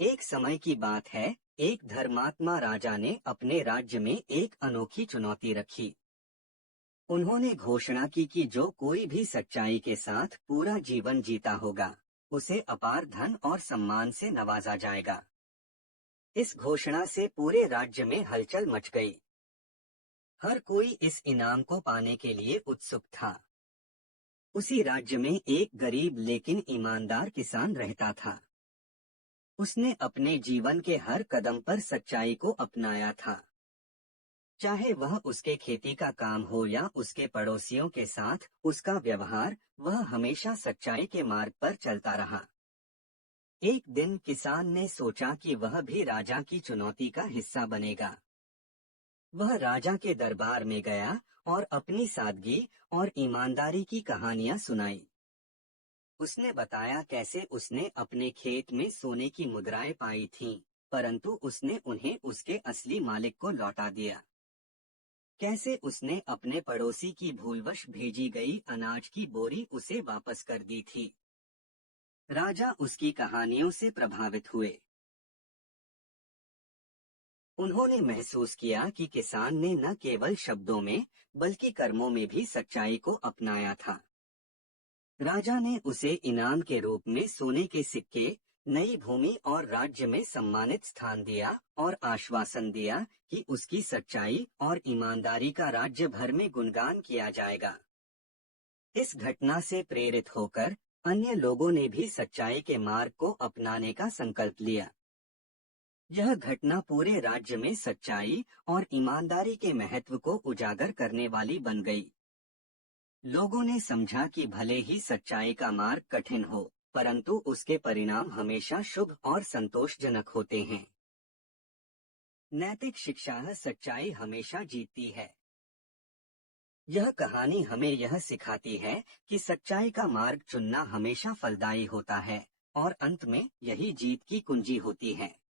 एक समय की बात है, एक धर्मात्मा राजा ने अपने राज्य में एक अनोखी चुनौती रखी। उन्होंने घोषणा की कि जो कोई भी सच्चाई के साथ पूरा जीवन जीता होगा, उसे अपार धन और सम्मान से नवाजा जाएगा। इस घोषणा से पूरे राज्य में हलचल मच गई। हर कोई इस इनाम को पाने के लिए उत्सुक था। उसी राज्य में एक गरीब लेकिन ईमानदार किसान रहता था। उसने अपने जीवन के हर कदम पर सच्चाई को अपनाया था। चाहे वह उसके खेती का काम हो या उसके पड़ोसियों के साथ उसका व्यवहार, वह हमेशा सच्चाई के मार्ग पर चलता रहा। एक दिन किसान ने सोचा कि वह भी राजा की चुनौती का हिस्सा बनेगा। वह राजा के दरबार में गया और अपनी सादगी और ईमानदारी की कहानियां सुनाई। उसने बताया कैसे उसने अपने खेत में सोने की मुद्राएं पाई थीं, परंतु उसने उन्हें उसके असली मालिक को लौटा दिया। कैसे उसने अपने पड़ोसी की भूलवश भेजी गई अनाज की बोरी उसे वापस कर दी थी। राजा उसकी कहानियों से प्रभावित हुए। उन्होंने महसूस किया कि किसान ने न केवल शब्दों में बल्कि कर्मों में भी सच्चाई को अपनाया था। राजा ने उसे इनाम के रूप में सोने के सिक्के, नई भूमि और राज्य में सम्मानित स्थान दिया और आश्वासन दिया कि उसकी सच्चाई और ईमानदारी का राज्य भर में गुणगान किया जाएगा। इस घटना से प्रेरित होकर अन्य लोगों ने भी सच्चाई के मार्ग को अपनाने का संकल्प लिया। यह घटना पूरे राज्य में सच्चाई और ईमानदारी के महत्व को उजागर करने वाली बन गई। लोगों ने समझा कि भले ही सच्चाई का मार्ग कठिन हो, परंतु उसके परिणाम हमेशा शुभ और संतोषजनक होते हैं। नैतिक शिक्षा, सच्चाई हमेशा जीतती है। यह कहानी हमें यह सिखाती है कि सच्चाई का मार्ग चुनना हमेशा फलदायी होता है और अंत में यही जीत की कुंजी होती है।